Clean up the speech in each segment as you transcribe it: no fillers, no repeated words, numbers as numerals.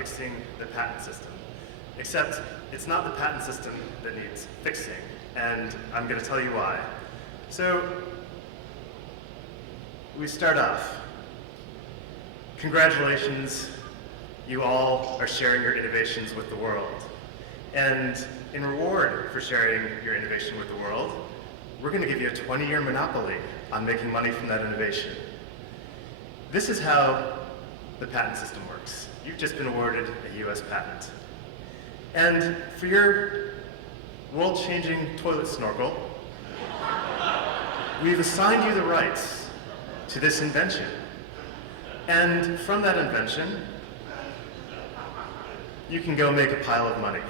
fixing the patent system. Except it's not the patent system that needs fixing, and I'm going to tell you why. So we start off. Congratulations, you all are sharing your innovations with the world. And in reward for sharing your innovation with the world, we're going to give you a 20-year monopoly on making money from that innovation. This is how the patent system works. You've just been awarded a US patent. And for your world-changing toilet snorkel, we've assigned you the rights to this invention. And from that invention, you can go make a pile of money.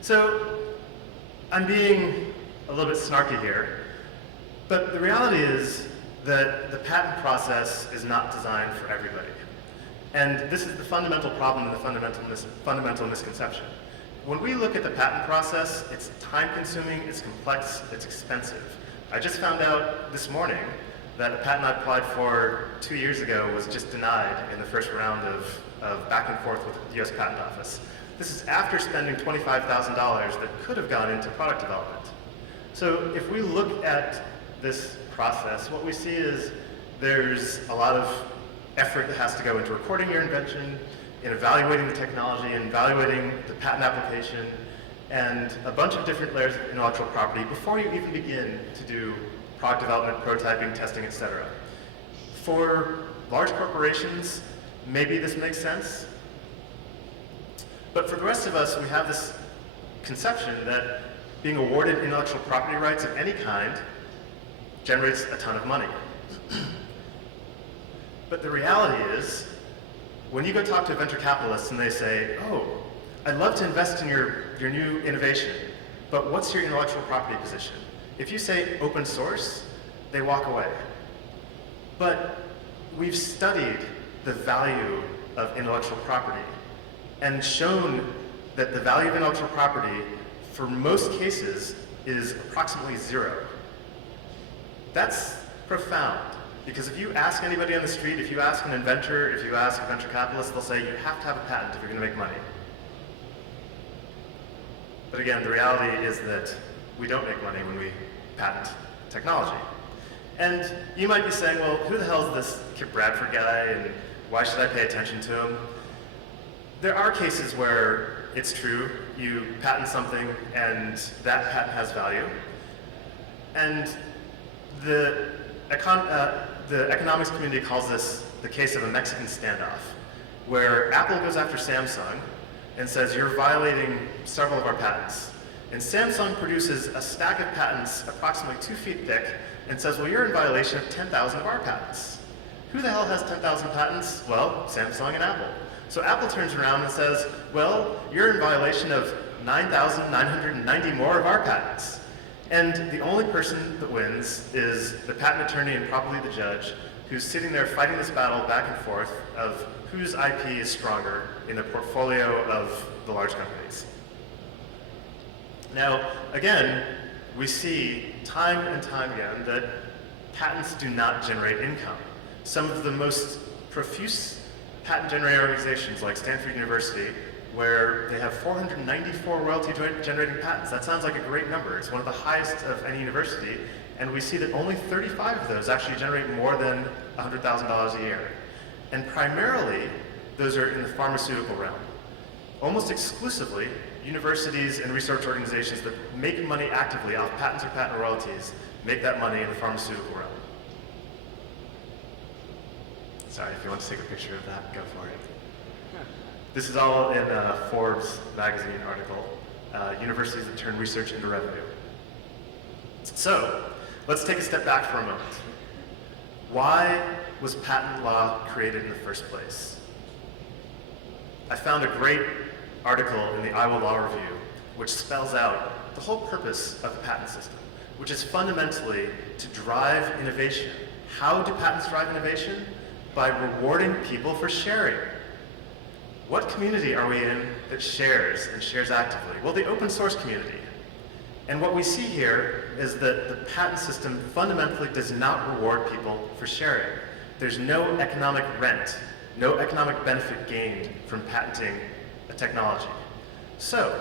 So, I'm being a little bit snarky here, but the reality is that the patent process is not designed for everybody. And this is the fundamental problem and the fundamental misconception. When we look at the patent process, it's time-consuming, it's complex, it's expensive. I just found out this morning that a patent I applied for 2 years ago was just denied in the first round of back and forth with the US Patent Office. This is after spending $25,000 that could have gone into product development. So if we look at this process, what we see is there's a lot of effort that has to go into recording your invention, in evaluating the technology, and evaluating the patent application, and a bunch of different layers of intellectual property before you even begin to do product development, prototyping, testing, etc. For large corporations, maybe this makes sense. But for the rest of us, we have this conception that being awarded intellectual property rights of any kind generates a ton of money. But the reality is, when you go talk to venture capitalists and they say, oh, I'd love to invest in your new innovation, but what's your intellectual property position? If you say open source, they walk away. But we've studied the value of intellectual property and shown that the value of intellectual property, for most cases, is approximately zero. That's profound, because if you ask anybody on the street, if you ask an inventor, if you ask a venture capitalist, they'll say you have to have a patent if you're going to make money. But again, the reality is that we don't make money when we patent technology. And you might be saying, well, who the hell is this Kipp Bradford guy, and why should I pay attention to him? There are cases where it's true, you patent something and that patent has value. And the economics community calls this the case of a Mexican standoff, where Apple goes after Samsung and says, you're violating several of our patents. And Samsung produces a stack of patents approximately 2 feet thick and says, well, you're in violation of 10,000 of our patents. Who the hell has 10,000 patents? Well, Samsung and Apple. So Apple turns around and says, well, you're in violation of 9,990 more of our patents. And the only person that wins is the patent attorney and probably the judge, who's sitting there fighting this battle back and forth of whose IP is stronger in the portfolio of the large companies. Now, again, we see time and time again that patents do not generate income. Some of the most profuse patent-generating organizations like Stanford University, where they have 494 royalty-generating patents. That sounds like a great number. It's one of the highest of any university, and we see that only 35 of those actually generate more than $100,000 a year. And primarily, those are in the pharmaceutical realm. Almost exclusively, universities and research organizations that make money actively off patents or patent royalties make that money in the pharmaceutical realm. Sorry, if you want to take a picture of that, go for it. This is all in a Forbes magazine article, universities that turn research into revenue. So, let's take a step back for a moment. Why was patent law created in the first place? I found a great article in the Iowa Law Review which spells out the whole purpose of the patent system, which is fundamentally to drive innovation. How do patents drive innovation? By rewarding people for sharing. What community are we in that shares and shares actively? Well, the open source community. And what we see here is that the patent system fundamentally does not reward people for sharing. There's no economic rent no economic benefit gained from patenting a technology. So,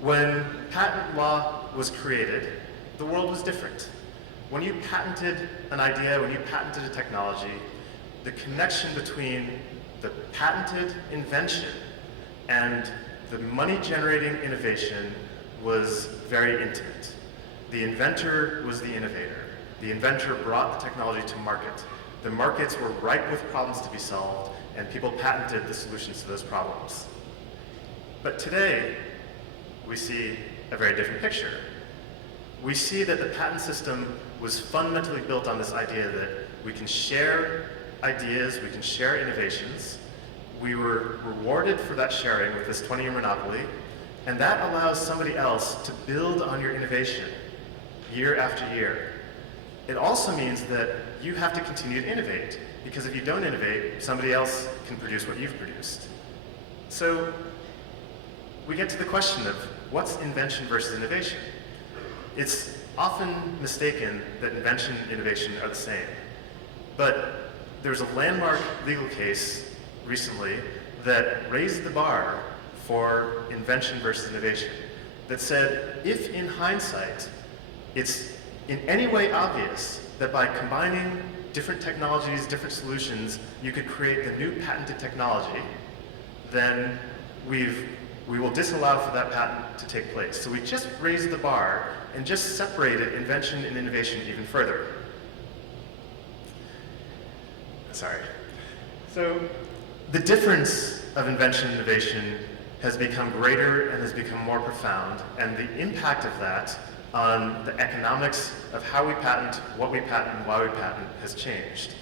when patent law was created, the world was different. When you patented an idea, when you patented a technology, the connection between the patented invention and the money-generating innovation was very intimate. The inventor was the innovator. The inventor brought the technology to market. The markets were ripe with problems to be solved, and people patented the solutions to those problems. But today, we see a very different picture. We see that the patent system was fundamentally built on this idea that we can share ideas, we can share innovations. We were rewarded for that sharing with this 20-year monopoly, and that allows somebody else to build on your innovation year after year. It also means that you have to continue to innovate, because if you don't innovate, somebody else can produce what you've produced. So we get to the question of what's invention versus innovation? It's often mistaken that invention and innovation are the same. But there's a landmark legal case recently that raised the bar for invention versus innovation, that said if in hindsight it's in any way obvious that by combining different technologies, different solutions, you could create the new patented technology, then we will disallow for that patent to take place. So we just raised the bar and just separated invention and innovation even further. Sorry. So the difference of invention and innovation has become greater and has become more profound, and the impact of that on the economics of how we patent, what we patent, and why we patent has changed.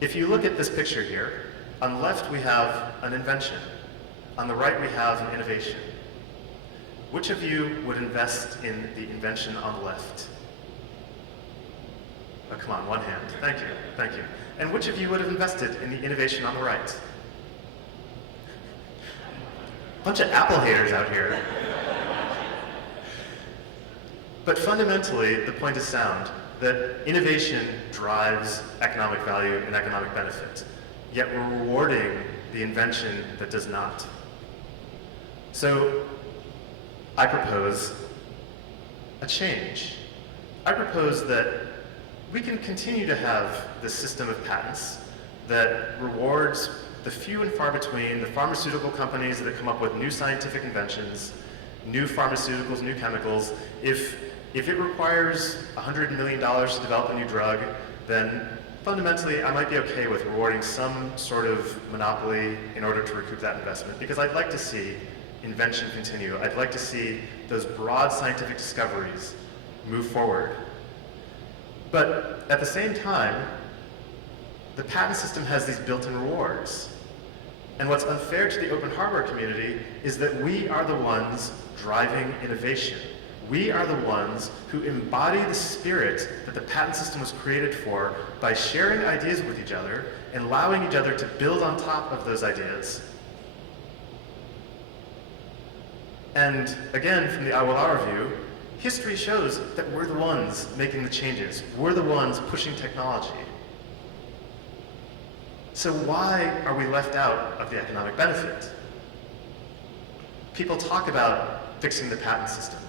If you look at this picture here, on the left we have an invention. On the right we have an innovation. Which of you would invest in the invention on the left? Oh, come on, one hand. Thank you, thank you. And which of you would have invested in the innovation on the right? Bunch of Apple haters out here. But fundamentally, the point is sound, that innovation drives economic value and economic benefit, yet we're rewarding the invention that does not. So I propose a change. I propose that we can continue to have this system of patents that rewards the few and far between, the pharmaceutical companies that come up with new scientific inventions, new pharmaceuticals, new chemicals. If it requires $100 million to develop a new drug, then fundamentally I might be okay with rewarding some sort of monopoly in order to recoup that investment, because I'd like to see invention continue. I'd like to see those broad scientific discoveries move forward. But at the same time, the patent system has these built-in rewards. And what's unfair to the open hardware community is that we are the ones driving innovation. We are the ones who embody the spirit that the patent system was created for by sharing ideas with each other and allowing each other to build on top of those ideas. And again, from the IWLR view, history shows that we're the ones making the changes. We're the ones pushing technology. So why are we left out of the economic benefit? People talk about fixing the patent system,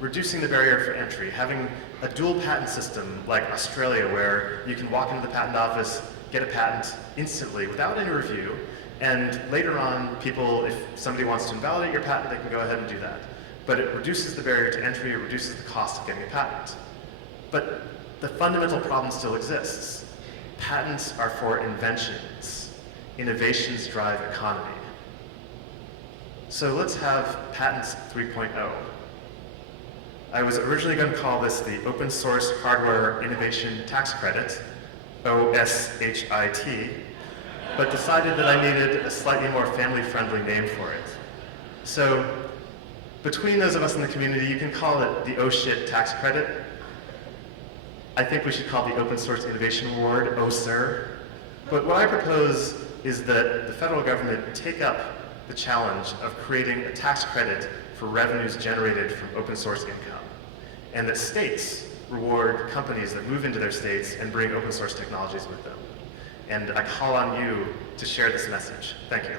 reducing the barrier for entry, having a dual patent system like Australia, where you can walk into the patent office, get a patent instantly without any review, and later on, people, if somebody wants to invalidate your patent, they can go ahead and do that. But it reduces the barrier to entry, it reduces the cost of getting a patent. But the fundamental problem still exists. Patents are for inventions. Innovations drive economy. So let's have Patents 3.0. I was originally going to call this the Open Source Hardware Innovation Tax Credit, OSHIT, but decided that I needed a slightly more family-friendly name for it. So between those of us in the community, you can call it the Oh Shit Tax Credit. I think we should call the Open Source Innovation Award Oh Sir. But what I propose is that the federal government take up the challenge of creating a tax credit for revenues generated from open source income, and that states reward companies that move into their states and bring open source technologies with them. And I call on you to share this message. Thank you.